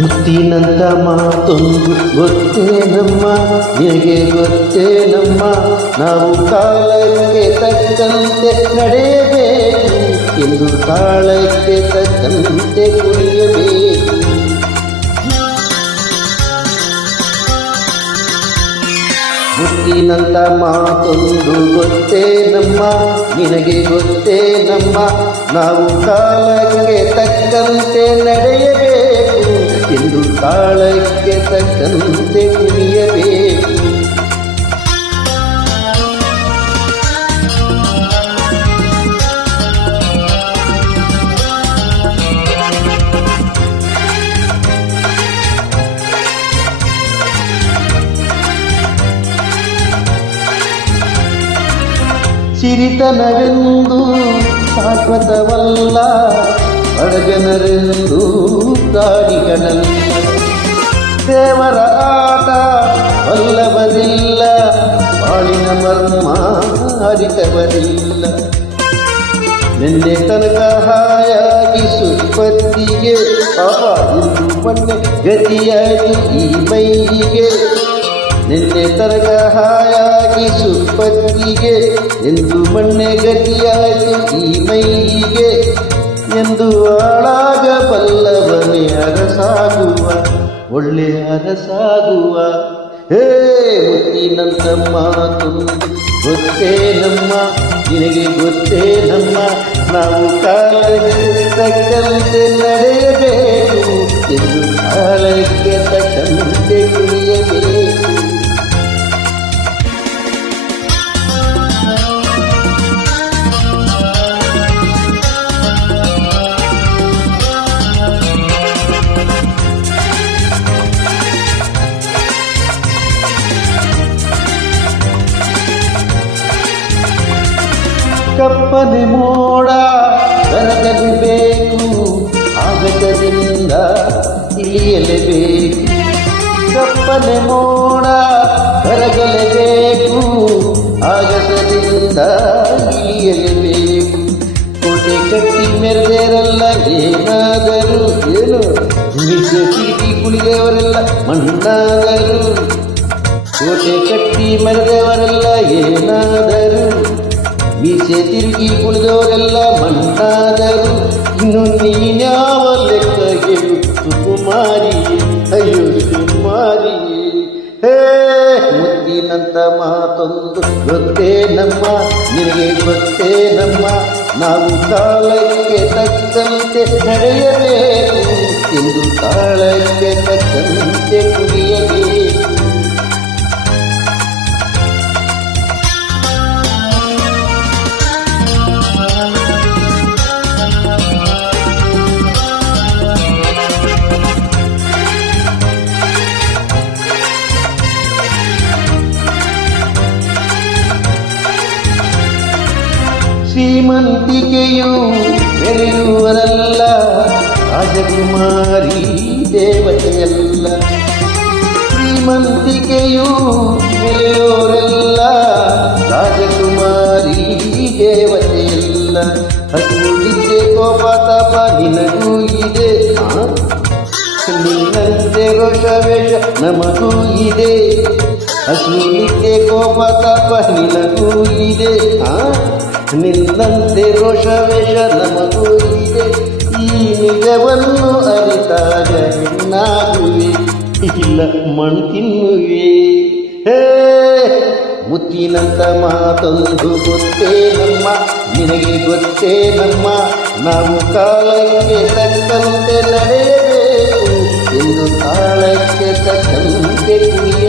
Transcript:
ಮುತ್ತಿನಂತ ಮಾತೊಂದು ಗೊತ್ತೇನಮ್ಮ, ನಿನಗೆ ಗೊತ್ತೇನಮ್ಮ, ನಾವು ಕಾಲಕ್ಕೆ ತಕ್ಕಂತೆ ನಡೆಯಬೇಕು ಎಂದು ಕಾಲಕ್ಕೆ ತಕ್ಕಂತೆ ಕುಣಿಯಬೇಕು. ಮುತ್ತಿನಂತ ಮಾತೊಂದು ಗೊತ್ತೇನಮ್ಮ, ನಿನಗೆ ಗೊತ್ತೇನಮ್ಮ, ನಾವು ಕಾಲಕ್ಕೆ ತಕ್ಕಂತೆ ನಡೆಯಬೇಕು ಎಂದು ಕಾಲಕ್ಕೆ ತಕ್ಕಂತೆ ಕುಣಿಯಬೇಕು. ಸಿರಿತನವೆಂದು ಶಾಶ್ವತವಲ್ಲ, ಬಡಜನರೆಂದು ಗಾಡಿಗಳಲ್ಲ. ದೇವರ ಆಟ ವಲ್ಲಭರಿಲ್ಲ, ಬಾಳಿನ ಮರ್ಮ ಅರಿತವರಿಲ್ಲ. ನಿನ್ನೆ ತನಕ ಹಾಯಾಗಿ ಸುಪ್ಪತ್ತಿಗೆ ಪಾಪ ಇಂದು ಮೊನ್ನೆ ಗತಿಯಾಗಿ ಈ ಮೈಗೆ. ನಿನ್ನೆ ತನಕ ಹಾಯಾಗಿ ಸುಪ್ಪತ್ತಿಗೆ ಎಂದು ಮಣ್ಣೆ ಗತಿಯಾಗಿ ಈ ಮೈಗೆ. ಎಂದು ಹಾಳಾಗಬಲ್ಲವನೇ ಅರಸಾಗುವ, ಒಳ್ಳೆ ಅರಸಾಗುವ. ಹೇ ಮುತ್ತಿನಂತ ಮಾತೊಂದು ಗೊತ್ತೇನಮ್ಮ, ನಿನಗೆ ಗೊತ್ತೇನಮ್ಮ, ನಾವು ಕಾಲಕ್ಕೆ ತಕ್ಕಂತೆ ನಡೆಯಬೇಕು ಎಂದು ಕಾಲಕ್ಕೆ ತಕ್ಕಂತೆ ಕುಣಿಯಬೇಕು. ಕಪ್ಪನೆ ಮೋಡ ಕರಗಲೇಬೇಕು, ಆಗಸದಿಂದ ಇಳಿಯಲೇಬೇಕು. ಕಪ್ಪನೆ ಮೋಡ ಕರಗಲೇಬೇಕು, ಆಗಸದಿಂದ ಇಳಿಯಲೇಬೇಕು. ಕೋಟೆ ಕಟ್ಟಿ ಮೆರೆದರಲ್ಲ ಏನಾದರೂ ಏನು, ನಿಜ ಚೀಟಿ ಕುಳಿದವರೆಲ್ಲ ಮಣ್ಣಾದರು. ಕೋಟೆ ಕಟ್ಟಿ ಮೆರೆದವರೆಲ್ಲ ಏನಾದರೂ, ಮೀಸೆ ತಿರುಗಿ ಕುಳಿದವರೆಲ್ಲ ಮಣ್ಣಾದರು. ಇನ್ನು ನೀನ್ಯಾವ ಲೆಕ್ಕಗೆ ಸುಕುಮಾರಿ, ಅಯ್ಯೋ ಸುಕುಮಾರಿ. ಹೇ ಮುತ್ತಿನಂತ ಮಾತೊಂದು ಗೊತ್ತೇನಮ್ಮ, ನಿನಗೆ ಗೊತ್ತೇನಮ್ಮ, ನಾವು ಕಾಲಕ್ಕೆ ತಕ್ಕಂತೆ ನಡೆಯಬೇಕು ಎಂದು ಕಾಲಕ್ಕೆ ತಕ್ಕಂತೆ ಕುಡಿಯಬೇಕು. ಶ್ರೀಮಂತಿಕೆಯು ಬೆಳೆಯುವರಲ್ಲ, ರಾಜಕುಮಾರಿ ದೇವತೆಯಲ್ಲ. ಶ್ರೀಮಂತಿಕೆಯು ಬೆಳೆಯೋರಲ್ಲ, ರಾಜಕುಮಾರಿ ದೇವತೆಯಲ್ಲ. ಹಸುವಿದ್ದೆ ಕೋಪ ತಾಪ ನಿನಗೂ ಇದೆ, ನಿನ್ನಂತೆ ರೋಷವೇಷ ನಮಗೂ ಇದೆ. ಹಸುವಿದ್ದೆ ಕೋಪ ತಾಪ ನಿನಗೂ ಇದೆ, ನಿನ್ನಂತೆ ರೋಷವೇಷ ನಮಗೂ ಇದೆ. ಈ ನಿಜವನ್ನು ಅರಿತಾಗ ಹೆಣ್ಣಾಗುವೆ, ಇಲ್ಲ ಮಣ್ಣು ತಿನ್ನುವೆ. ಹೇ ಮುತ್ತಿನಂತ ಮಾತೊಂದು ಗೊತ್ತೇನಮ್ಮ, ನಿನಗೆ ಗೊತ್ತೇನಮ್ಮ, ನಾವು ಕಾಲಕ್ಕೆ ತಕ್ಕಂತೆ ನಡೆಯಬೇಕು ಎಂದು ಕಾಲಕ್ಕೆ ತಕ್ಕಂತೆ ಕುಣಿಯ